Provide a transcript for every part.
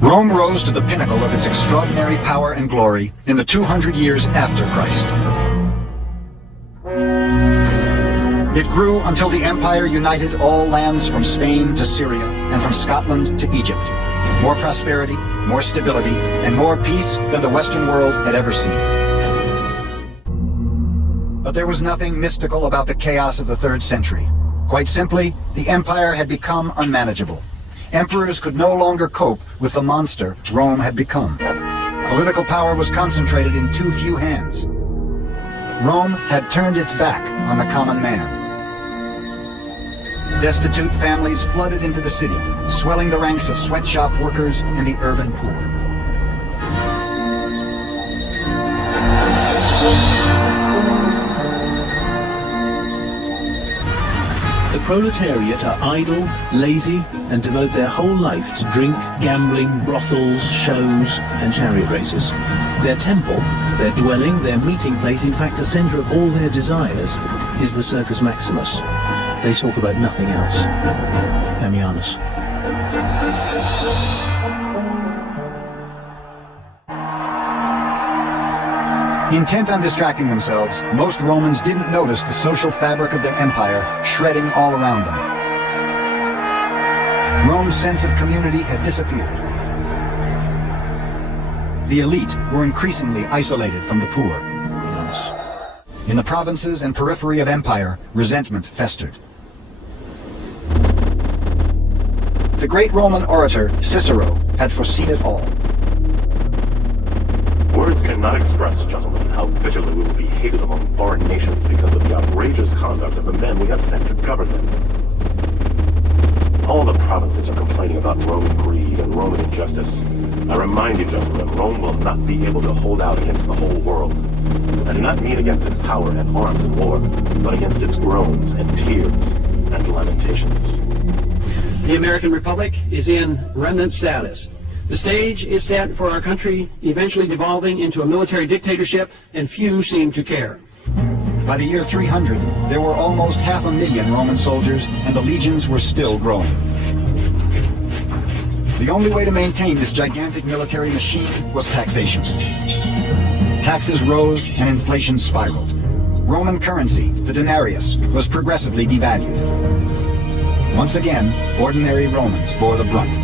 Rome rose to the pinnacle of its extraordinary power and glory in the 200 years after Christ. It grew until the empire united all lands from Spain to Syria and from Scotland to Egypt. More prosperity, more stability, and more peace than the Western world had ever seen. But there was nothing mystical about the chaos of the 3rd century. Quite simply, the empire had become unmanageable. Emperors could no longer cope with the monster Rome had become. Political power was concentrated in too few hands. Rome had turned its back on the common man. Destitute families flooded into the city, swelling the ranks of sweatshop workers and the urban poor. The proletariat are idle, lazy, and devote their whole life to drink, gambling, brothels, shows, and chariot races. Their temple, their dwelling, their meeting place, in fact the center of all their desires, is the Circus Maximus. They talk about nothing else. Ammianus. Intent on distracting themselves, most Romans didn't notice the social fabric of their empire shredding all around them. Rome's sense of community had disappeared. The elite were increasingly isolated from the poor. In the provinces and periphery of empire, resentment festered. The great Roman orator, Cicero, had foreseen it all. Words cannot express, gentlemen, how bitterly we will be hated among foreign nations because of the outrageous conduct of the men we have sent to govern them. All the provinces are complaining about Roman greed and Roman injustice. I remind you, gentlemen, Rome will not be able to hold out against the whole world. I do not mean against its power and arms in war, but against its groans and tears and lamentations. The American Republic is in remnant status. The stage is set for our country eventually devolving into a military dictatorship, and few seem to care. By the year 300, there were almost 500,000 Roman soldiers, and the legions were still growing. The only way to maintain this gigantic military machine was taxation. Taxes rose and inflation spiraled. Roman currency, the denarius, was progressively devalued. Once again, ordinary Romans bore the brunt.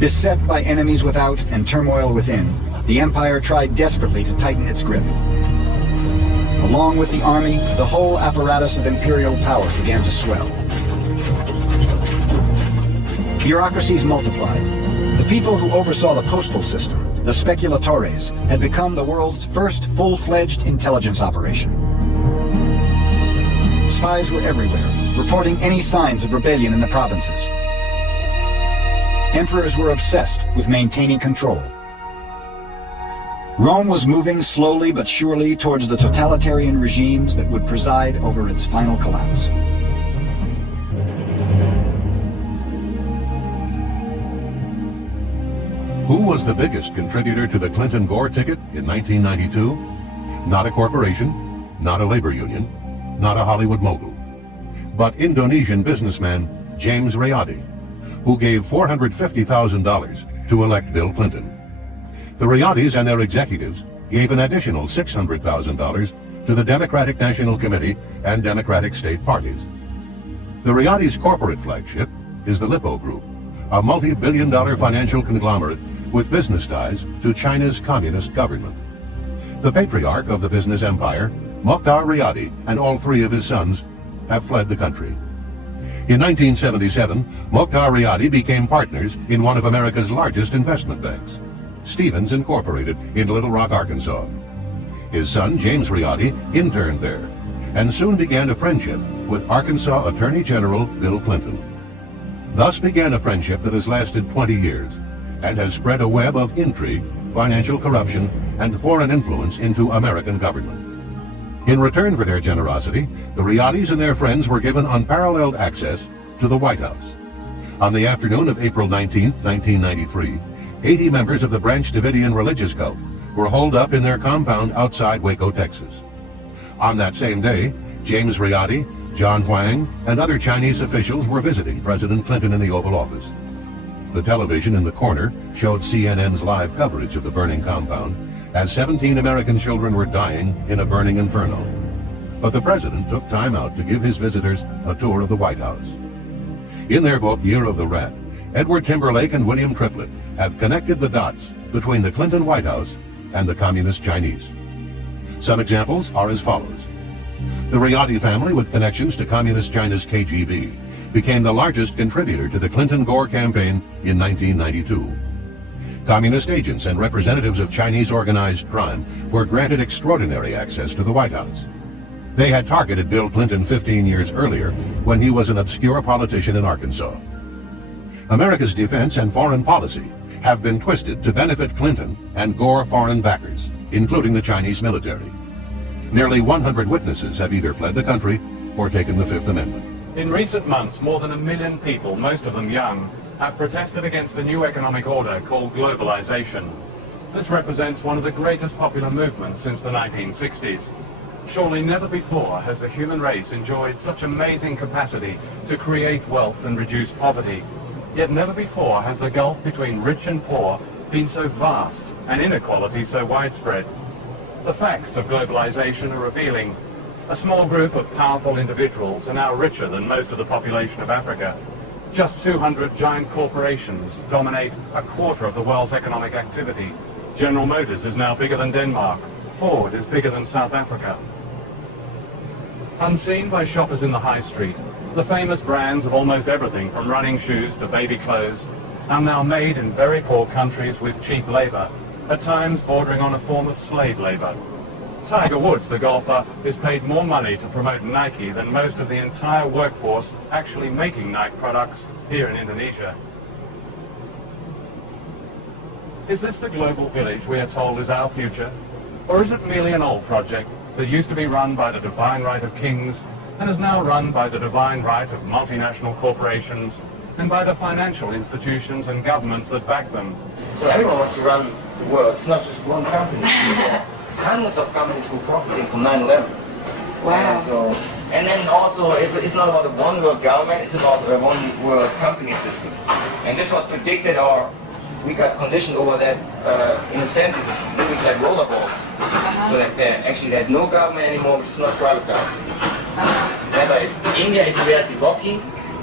Beset by enemies without and turmoil within, the empire tried desperately to tighten its grip. Along with the army, the whole apparatus of imperial power began to swell. Bureaucracies multiplied. The people who oversaw the postal system, the speculatores, had become the world's first full-fledged intelligence operation. Spies were everywhere, reporting any signs of rebellion in the provinces. Emperors were obsessed with maintaining control. Rome was moving slowly but surely towards the totalitarian regimes that would preside over its final collapse. Who was the biggest contributor to the Clinton-Gore ticket in 1992? Not a corporation, not a labor union, not a Hollywood mogul, but Indonesian businessman James Riyadi, who gave $450,000 to elect Bill Clinton. The Riyadis and their executives gave an additional $600,000 to the Democratic National Committee and Democratic state parties. The Riyadis' corporate flagship is the Lippo Group, a multi-billion-dollar financial conglomerate with business ties to China's communist government. The patriarch of the business empire, Mokhtar Riyadi, and all three of his sons have fled the country. In 1977, Mokhtar Riyadi became partners in one of America's largest investment banks, Stevens Incorporated in Little Rock, Arkansas. His son, James Riyadi, interned there and soon began a friendship with Arkansas Attorney General Bill Clinton. Thus began a friendship that has lasted 20 years and has spread a web of intrigue, financial corruption, and foreign influence into American government. In return for their generosity, the Riyadis and their friends were given unparalleled access to the White House. On the afternoon of April 19, 1993, 80 members of the Branch Davidian religious cult were holed up in their compound outside Waco, Texas. On that same day, James Riyadi, John Huang, and other Chinese officials were visiting President Clinton in the Oval Office. The television in the corner showed CNN's live coverage of the burning compound, as 17 American children were dying in a burning inferno. But the president took time out to give his visitors a tour of the White House. In their book, Year of the Rat, Edward Timberlake and William Triplett have connected the dots between the Clinton White House and the Communist Chinese. Some examples are as follows. The Riyadi family, with connections to Communist China's KGB, became the largest contributor to the Clinton-Gore campaign in 1992. Communist agents and representatives of Chinese organized crime were granted extraordinary access to the White House. They had targeted Bill Clinton 15 years earlier when he was an obscure politician in Arkansas. America's defense and foreign policy have been twisted to benefit Clinton and Gore foreign backers, including the Chinese military. Nearly 100 witnesses have either fled the country or taken the Fifth Amendment. In recent months, more than 1 million people, most of them young, have protested against a new economic order called globalization. This represents one of the greatest popular movements since the 1960s. Surely never before has the human race enjoyed such amazing capacity to create wealth and reduce poverty. Yet never before has the gulf between rich and poor been so vast and inequality so widespread. The facts of globalization are revealing. A small group of powerful individuals are now richer than most of the population of Africa. Just 200 giant corporations dominate a quarter of the world's economic activity. General Motors is now bigger than Denmark. Ford is bigger than South Africa. Unseen by shoppers in the high street, the famous brands of almost everything from running shoes to baby clothes are now made in very poor countries with cheap labor, at times bordering on a form of slave labor. Tiger Woods, the golfer, is paid more money to promote Nike than most of the entire workforce actually making Nike products here in Indonesia. Is this the global village we are told is our future? Or is it merely an old project that used to be run by the divine right of kings and is now run by the divine right of multinational corporations and by the financial institutions and governments that back them? So everyone wants to run the world. It's not just one company. Hundreds of companies who profiting from 9/11. Wow. And then also, it's not about a one world government, it's about a one world company system. And this was predicted, or we got conditioned over that in a sense, movies like Rollerball. So that there's no government anymore, which is not privatized. Whether it's India is in reality Lockheed,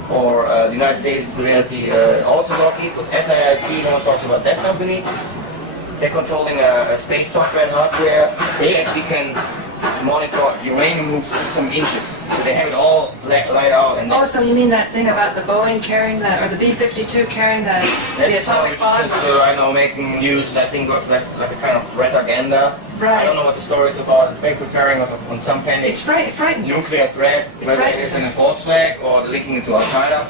or the United States is in reality also Lockheed, because SIIC, no one talks about that company. They're controlling a space software and hardware. They actually can monitor uranium moves some inches. So they have it all laid out. And oh, so you mean that thing about the Boeing carrying the, or the B-52 carrying the atomic bomb? Just, I know, making news. That thing works like a kind of threat agenda. Right. I don't know what the story is about. It's preparing us on some kind of nuclear threat, whether it is in a false flag or linking it to Al-Qaeda.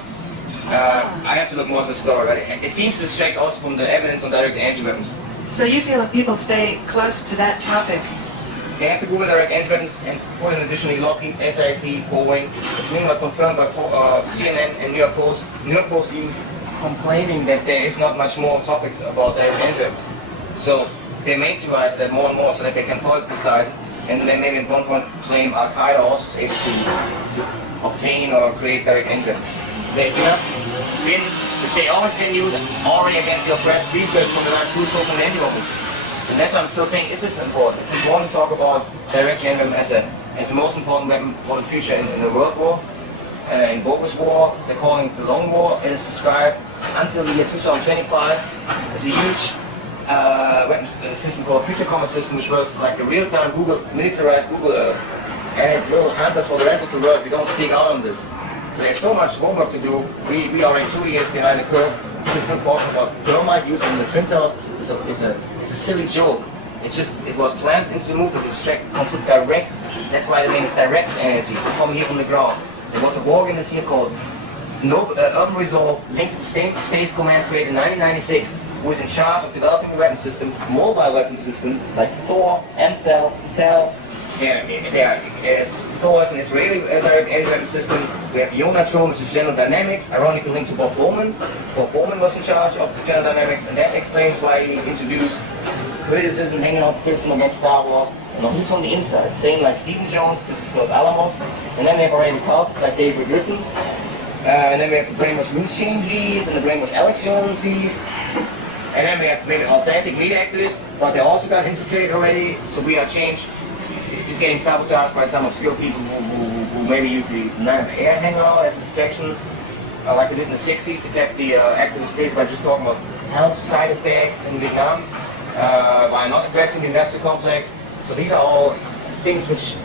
I have to look more at the story. But it seems to distract also from the evidence on direct anti-weapons. So you feel if people stay close to that topic, they have to Google direct entrance and put in additionally Lockheed, SIC, Boeing. It's meanwhile confirmed by CNN and New York Post. New York Post even complaining that there is not much more topics about direct entrance. So they mainstreamize that more and more so that they can politicize it, and then maybe at one point claim Al-Qaeda also is able to obtain or create direct entrance. So there's enough spin that they always can use already against the oppressed research from the Waco from the anti-weapons. And that's why I'm still saying, is this important? It's important to talk about direct entrance as the most important weapon for the future in the World War. In Bogus War, they're calling it the Long War. It is described until the year 2025 as a huge weapon system called Future Combat System, which works like a real-time militarized Google Earth. And it will hunt us for the rest of the world. We don't speak out on this. So there's so much homework to do. We are in 2 years behind the curve. This is important about thermite used in the Twin Towers. It's a silly joke. It was planned into the movement to extract complete direct. That's why the name is direct energy, coming here from the ground. There was a war in this year called Urban Resolve, linked to the Space Command created in 1996, who is in charge of developing a weapon system, mobile weapon system, like Thor, Aenfroy. Thor is an Israeli direct energy weapon system. We have Jonatron, which is General Dynamics, ironically linked to Bob Bowman. Bob Bowman was in charge of General Dynamics, and that explains why he introduced criticism, hanging out criticism against Star Wars. And he's from the inside, same like Stephen Jones, this is Los Alamos. And then they have already cultists like David Griffin, And then we have the brainwash loose changes and the brainwash elections. And then we have maybe authentic media activists, but they also got infiltrated already, so we are changed. It's getting sabotaged by some obscure people who maybe use the air hangar as a distraction, like they did in the 60s to keep the activist base by just talking about health side effects in Vietnam, by not addressing the industrial complex. So these are all things which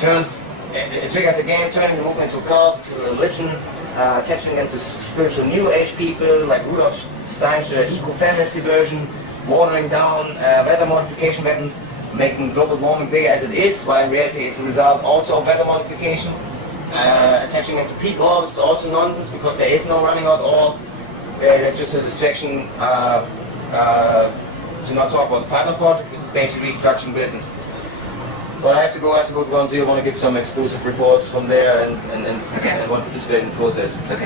triggers again, turning the movement to a cult, to a religion, attaching them to spiritual New Age people like Rudolf Stein's eco-feminist diversion, watering down weather modification weapons, making global warming bigger as it is, while in reality it's a result also of weather modification. Attaching them to people, it's also nonsense because there is no running out all. It's just a distraction to not talk about the partner project, which is basically restructuring business. But I have to go to ground zero. I want to give some exclusive reports from there and want to participate in protests. Okay.